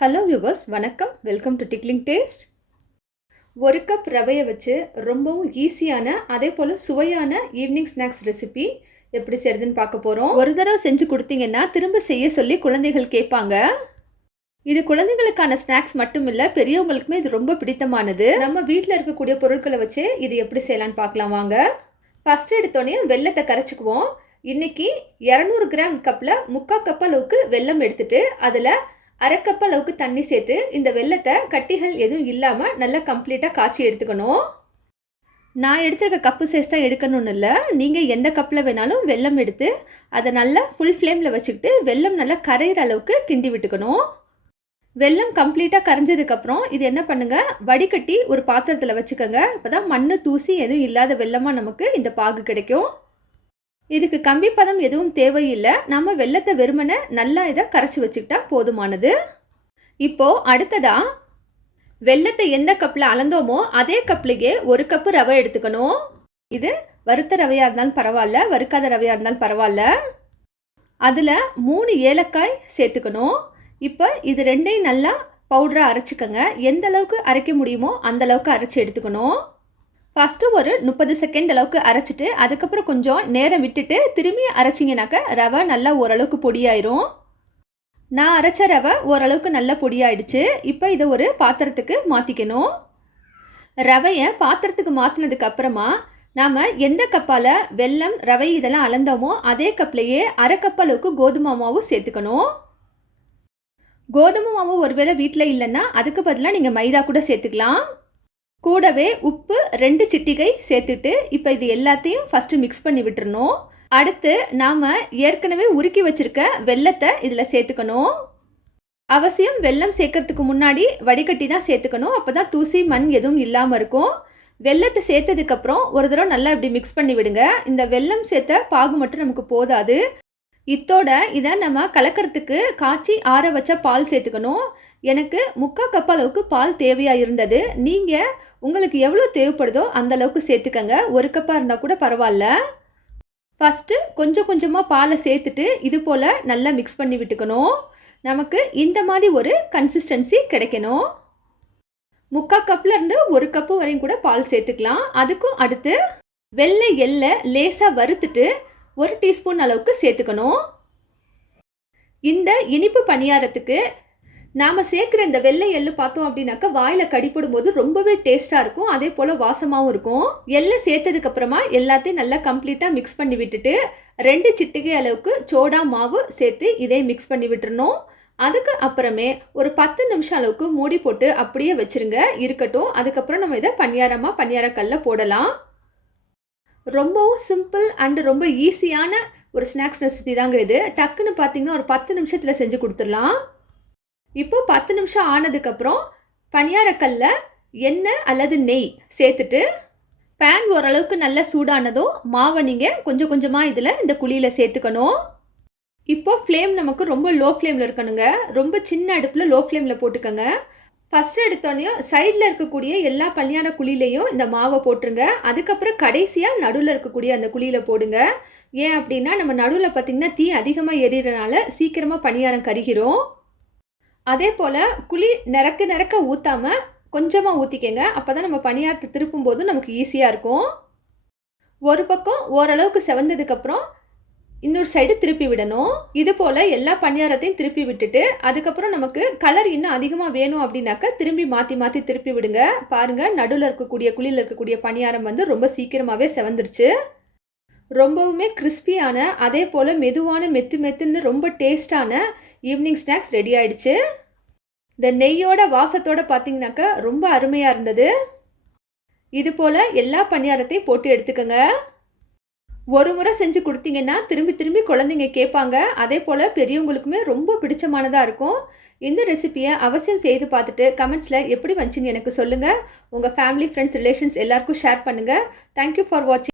Hello viewers வணக்கம். Welcome to tickling taste ஒரு cup ரவையை வச்சு ரொம்பவும் ஈஸியான அதே போல் சுவையான ஈவினிங் ஸ்நாக்ஸ் ரெசிபி எப்படி செய்யறதுன்னு பார்க்க போகிறோம் ஒரு தடவை செஞ்சு கொடுத்தீங்கன்னா திரும்ப செய்ய சொல்லி குழந்தைகள் கேட்பாங்க. இது குழந்தைகளுக்கான ஸ்நாக்ஸ் மட்டும் இல்லை பெரியவங்களுக்குமே இது ரொம்ப பிடித்தமானது. நம்ம வீட்டில் இருக்கக்கூடிய பொருட்களை வச்சு இது எப்படி செய்யலான்னு பார்க்கலாம் வாங்க. ஃபஸ்ட்டு எடுத்தோடனே வெள்ளத்தை கரைச்சிக்குவோம். இன்னைக்கு இரநூறு கிராம் கப்பில் முக்கால் கப் அளவுக்கு வெல்லம் எடுத்துகிட்டு அதில் அரை அளவுக்கு தண்ணி சேர்த்து இந்த வெள்ளத்தை கட்டிகள் எதுவும் இல்லாமல் நல்லா கம்ப்ளீட்டாக காய்ச்சி எடுத்துக்கணும். நான் எடுத்துருக்க கப்பு சைஸ் தான் எடுக்கணும்னு இல்லை. நீங்கள் எந்த கப்பில் வேணாலும் வெல்லம் எடுத்து அதை நல்லா ஃபுல் ஃப்ளேமில் வச்சுக்கிட்டு வெல்லம் நல்லா கரையிற அளவுக்கு கிண்டி விட்டுக்கணும். வெல்லம் கம்ப்ளீட்டாக கரைஞ்சதுக்கப்புறம் இது என்ன பண்ணுங்கள் வடிகட்டி ஒரு பாத்திரத்தில் வச்சுக்கோங்க. அப்போ தான் மண் தூசி எதுவும் இல்லாத வெள்ளமாக நமக்கு இந்த பாகு கிடைக்கும். இதுக்கு கம்பி பதம் எதுவும் தேவையில்லை. நம்ம வெள்ளத்தை வெறுமனை நல்லா இதை கரைச்சி வச்சுக்கிட்டா போதுமானது. இப்போது அடுத்ததாக வெள்ளத்தை எந்த கப்பில் அளந்தோமோ அதே கப்லேயே ஒரு கப்பு ரவை எடுத்துக்கணும். இது வறுத்த ரவையாக இருந்தாலும் பரவாயில்ல வறுக்காத ரவையாக இருந்தாலும் பரவாயில்ல. அதில் மூணு ஏலக்காய் சேர்த்துக்கணும். இப்போ இது ரெண்டையும் நல்லா பவுடராக அரைச்சிக்கோங்க. எந்த அளவுக்கு அரைக்க முடியுமோ அந்த அளவுக்கு அரைச்சி எடுத்துக்கணும். ஃபஸ்ட்டு ஒரு முப்பது செகண்ட் அளவுக்கு அரைச்சிட்டு அதுக்கப்புறம் கொஞ்சம் நேரம் விட்டுட்டு திரும்பி அரைச்சிங்கனாக்கா ரவை நல்லா ஓரளவுக்கு பொடியாயிரும். நான் அரைச்ச ரவை ஓரளவுக்கு நல்லா பொடியாயிடுச்சு. இப்போ இதை ஒரு பாத்திரத்துக்கு மாற்றிக்கணும் ரவையை பாத்திரத்துக்கு மாற்றினதுக்கு அப்புறமா நாம் எந்த கப்பால் வெல்லம் ரவை இதெல்லாம் அளந்தோமோ அதே கப்லேயே அரை கப் அளவுக்கு கோதுமை மாவும் சேர்த்துக்கணும். கோதுமை மாவு ஒருவேளை வீட்டில் இல்லைன்னா அதுக்கு பதிலாக நீங்கள் மைதா கூட சேர்த்துக்கலாம். கூடவே உப்பு ரெண்டு சிட்டிகை சேர்த்துட்டு இப்போ இது எல்லாத்தையும் ஃபஸ்ட்டு மிக்ஸ் பண்ணி விட்டுறணும். அடுத்து நாம் ஏற்கனவே உருக்கி வச்சுருக்க வெள்ளத்தை இதில் சேர்த்துக்கணும். அவசியம் வெல்லம் சேர்க்கறதுக்கு முன்னாடி வடிகட்டி தான் சேர்த்துக்கணும். அப்போ தான் தூசி மண் எதுவும் இல்லாமல் இருக்கும். வெள்ளத்தை சேர்த்ததுக்கப்புறம் ஒரு தடவை நல்லா இப்படி மிக்ஸ் பண்ணி விடுங்க. இந்த வெல்லம் சேர்த்த பாகு மட்டும் நமக்கு போதாது. இத்தோட இதை நம்ம கலக்கிறதுக்கு காய்ச்சி ஆற வச்ச பால் சேர்த்துக்கணும். எனக்கு முக்கால் கப் அளவுக்கு பால் தேவையாக இருந்தது. நீங்கள் உங்களுக்கு எவ்வளோ தேவைப்படுதோ அந்த அளவுக்கு சேர்த்துக்கங்க. ஒரு கப்பாக இருந்தால் கூட பரவாயில்ல. ஃபஸ்ட்டு கொஞ்சம் கொஞ்சமாக பாலை சேர்த்துட்டு இது போல் நல்லா மிக்ஸ் பண்ணி விட்டுக்கணும். நமக்கு இந்த மாதிரி ஒரு கன்சிஸ்டன்சி கிடைக்கணும். முக்கால் கப்பில் இருந்து ஒரு கப்பு வரையும் கூட பால் சேர்த்துக்கலாம். அதுக்கும் அடுத்து வெள்ளை எல்லை லேசாக வறுத்துட்டு ஒரு டீஸ்பூன் அளவுக்கு சேர்த்துக்கணும். இந்த இனிப்பு பணியாரத்துக்கு நாம் சேர்க்குற இந்த வெள்ளை எள்ளு பார்த்தோம் அப்படின்னாக்கா வாயில் கடிப்படும் போது ரொம்பவே டேஸ்ட்டாக இருக்கும். அதே போல் வாசமாகவும் இருக்கும். எள்ளை சேர்த்ததுக்கப்புறமா எல்லாத்தையும் நல்லா கம்ப்ளீட்டாக மிக்ஸ் பண்ணி விட்டுட்டு ரெண்டு சிட்டிகை அளவுக்கு சோடா மாவு சேர்த்து இதே மிக்ஸ் பண்ணி விட்டுறணும். அதுக்கு அப்புறமே ஒரு பத்து நிமிஷம் அளவுக்கு மூடி போட்டு அப்படியே வச்சுருங்க. இருக்கட்டும். அதுக்கப்புறம் நம்ம இதை பணியாரமாக பணியாரக்கல்ல போடலாம். ரொம்பவும் சிம்பிள் அண்டு ரொம்ப ஈஸியான ஒரு ஸ்நாக்ஸ் ரெசிபி தாங்க இது. டக்குன்னு பார்த்தீங்கன்னா ஒரு பத்து நிமிஷத்தில் செஞ்சு கொடுத்துடலாம். இப்போ பத்து நிமிஷம் ஆனதுக்கப்புறம் பணியாரக்கல்ல எண்ணெய் அல்லது நெய் சேர்த்துட்டு பேன் ஓரளவுக்கு நல்லா சூடானதும் மாவை நீங்கள் கொஞ்சம் கொஞ்சமாக இதில் இந்த குழியில் சேர்த்துக்கணும். இப்போது ஃப்ளேம் நமக்கு ரொம்ப லோ ஃப்ளேமில் இருக்கணுங்க. ரொம்ப சின்ன அடுப்பில் லோ ஃப்ளேமில் போட்டுக்கோங்க. ஃபஸ்ட்டு எடுத்தோடனே சைடில் இருக்கக்கூடிய எல்லா பணியார குழியிலையும் இந்த மாவை போட்டுருங்க. அதுக்கப்புறம் கடைசியாக நடுவில் இருக்கக்கூடிய அந்த குழியில் போடுங்க. ஏன் அப்படின்னா நம்ம நடுவில் பார்த்திங்கன்னா தீ அதிகமாக எரியறனால சீக்கிரமாக பணியாரம் கருகிறோம் அதே போல் குழி நிறக்க நிறக்க ஊற்றாமல் கொஞ்சமாக ஊற்றிக்கங்க அப்போ தான் நம்ம பணியாரத்தை திருப்பும் போது நமக்கு ஈஸியாக இருக்கும். ஒரு பக்கம் ஓரளவுக்கு செவந்ததுக்கப்புறம் இன்னொரு சைடு திருப்பி விடணும். இது போல் எல்லா பணியாரத்தையும் திருப்பி விட்டுட்டு அதுக்கப்புறம் நமக்கு கலர் இன்னும் அதிகமாக வேணும் அப்படின்னாக்கா திரும்பி மாற்றி மாற்றி திருப்பி விடுங்க. பாருங்கள் நடுவில் இருக்கக்கூடிய குழியில் இருக்கக்கூடிய பணியாரம் வந்து ரொம்ப சீக்கிரமாகவே செவந்துருச்சு. ரொம்பவுமே கிறிஸ்பியான அதே போல் மெதுவான மெத்து மெத்துன்னு ரொம்ப டேஸ்டான ஈவினிங் ஸ்நாக்ஸ் ரெடி ஆயிடுச்சு. இந்த நெய்யோட வாசத்தோட பார்த்தீங்கன்னாக்கா ரொம்ப அருமையாக இருந்தது. இது போல் எல்லா பணியாரத்தையும் போட்டு எடுத்துக்கோங்க. ஒரு முறை செஞ்சு கொடுத்தீங்கன்னா திரும்பி திரும்பி குழந்தைங்க கேட்பாங்க. அதே போல் பெரியவங்களுக்குமே ரொம்ப பிடிச்சமானதாக இருக்கும். இந்த ரெசிப்பியை அவசியம் செய்து பார்த்துட்டு கமெண்ட்ஸில் எப்படி வந்துச்சுன்னு எனக்கு சொல்லுங்கள் உங்கள் ஃபேமிலி ஃப்ரெண்ட்ஸ் ரிலேஷன்ஸ் எல்லாருக்கும் ஷேர் பண்ணுங்கள் தேங்க்யூ ஃபார் வாட்சிங்